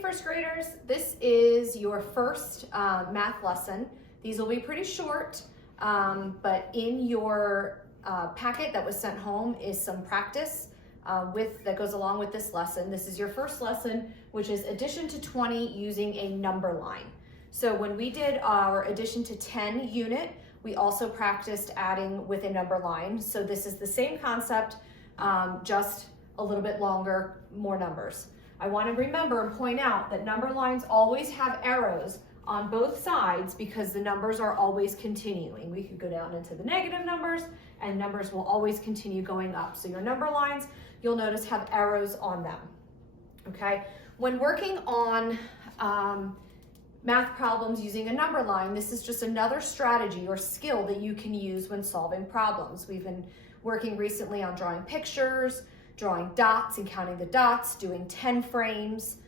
Okay, first graders, this is your first math lesson. These will be pretty short, but in your packet that was sent home is some practice that goes along with this lesson. This is your first lesson, which is addition to 20 using a number line. So when we did our addition to 10 unit, we also practiced adding with a number line. So this is the same concept, just a little bit longer, more numbers. I want to remember and point out that number lines always have arrows on both sides because the numbers are always continuing. We could go down into the negative numbers and numbers will always continue going up. So your number lines, you'll notice, have arrows on them. Okay? When working on math problems using a number line, this is just another strategy or skill that you can use when solving problems. We've been working recently on drawing pictures, drawing dots and counting the dots, doing 10 frames.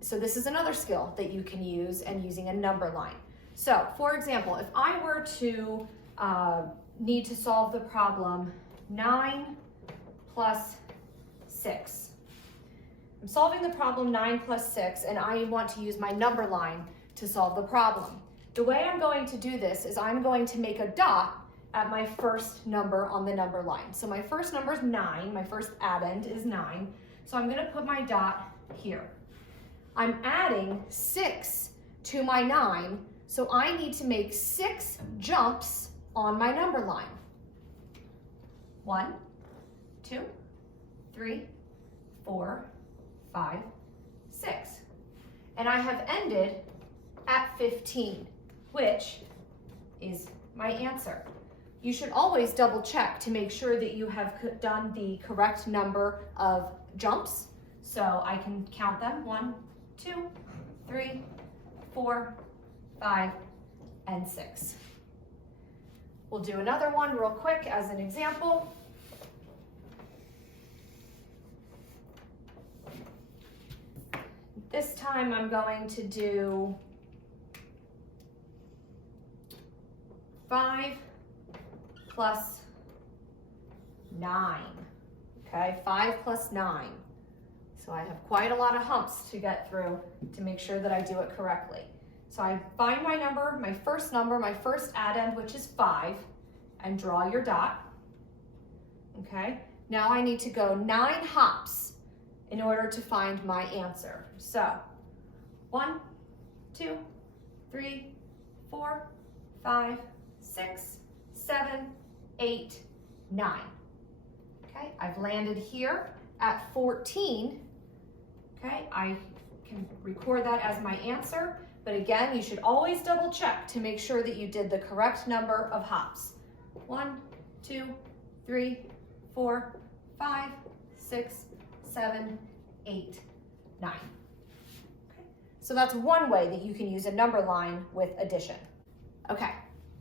So this is another skill that you can use and using a number line. So for example, if I were to need to solve the problem 9 plus 6. I'm solving the problem 9 plus 6 and I want to use my number line to solve the problem. The way I'm going to do this is I'm going to make a dot at my first number on the number line. So my first number is 9, my first addend is 9. So I'm gonna put my dot here. I'm adding 6 to my 9, so I need to make 6 jumps on my number line. 1, 2, 3, 4, 5, 6. And I have ended at 15, which is my answer. You should always double check to make sure that you have done the correct number of jumps. So I can count them, 1, 2, 3, 4, 5, and 6. We'll do another one real quick as an example. This time I'm going to do 5 plus 9, okay? 5 plus 9. So I have quite a lot of humps to get through to make sure that I do it correctly. So I find my number, my first addend, which is 5, and draw your dot, okay? Now I need to go 9 hops in order to find my answer. So 1, 2, 3, 4, 5, 6, 7, 8, 9. Okay, I've landed here at 14. Okay, I can record that as my answer, but again, you should always double check to make sure that you did the correct number of hops. 1, 2, 3, 4, 5, 6, 7, 8, 9. Okay, so that's one way that you can use a number line with addition. Okay.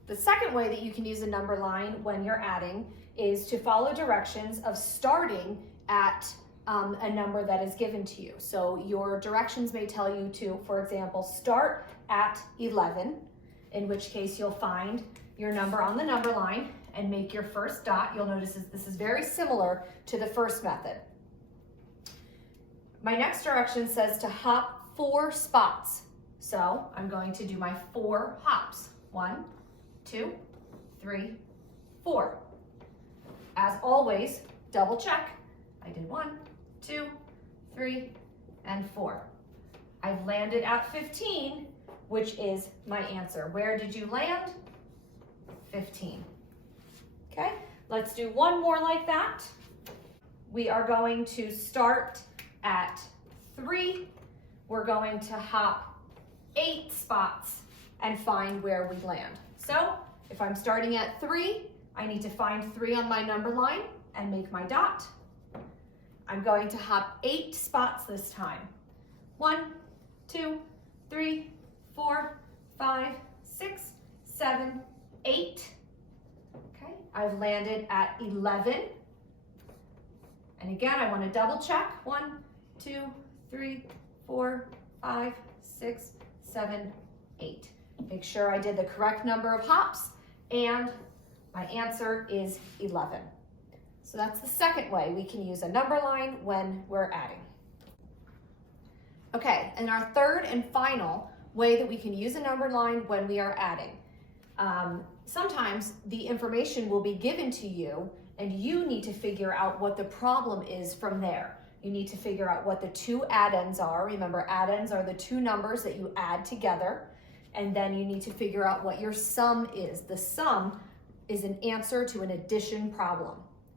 The second way that you can use a number line when you're adding is to follow directions of starting at a number that is given to you. So your directions may tell you to, for example, start at 11, in which case you'll find your number on the number line and make your first dot. You'll notice this is very similar to the first method. My next direction says to hop 4 spots. So I'm going to do my 4 hops. 1, 2, 3, 4. As always, double check. I did 1, 2, 3, and 4. I've landed at 15, which is my answer. Where did you land? 15. Okay, let's do one more like that. We are going to start at 3. We're going to hop 8 spots and find where we land. So if I'm starting at 3, I need to find 3 on my number line and make my dot. I'm going to hop 8 spots this time. 1, 2, 3, 4, 5, 6, 7, 8. Okay, I've landed at 11. And again, I want to double check. 1, 2, 3, 4, 5, 6, 7, 8. Make sure I did the correct number of hops, and my answer is 11. So that's the second way we can use a number line when we're adding. Okay, and our third and final way that we can use a number line when we are adding. Sometimes the information will be given to you and you need to figure out what the problem is from there. You need to figure out what the two addends are. Remember, addends are the two numbers that you add together. And then you need to figure out what your sum is. The sum is an answer to an addition problem,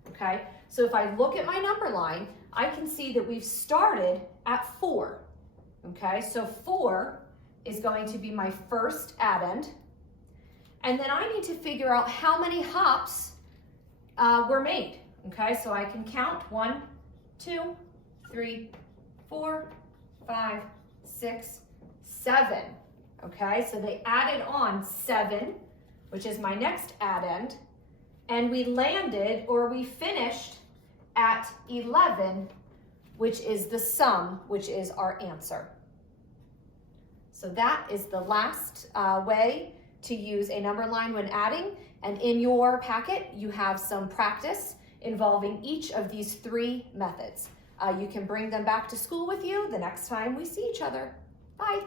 okay? So if I look at my number line, I can see that we've started at 4, okay? So 4 is going to be my first addend. And then I need to figure out how many hops were made, okay? So I can count 1, 2, 3, 4, 5, 6, 7, okay? So they added on 7, which is my next addend, and we landed, or we finished at 11, which is the sum, which is our answer. So that is the last way to use a number line when adding, and in your packet you have some practice involving each of these 3 methods. You can bring them back to school with you the next time we see each other. Bye.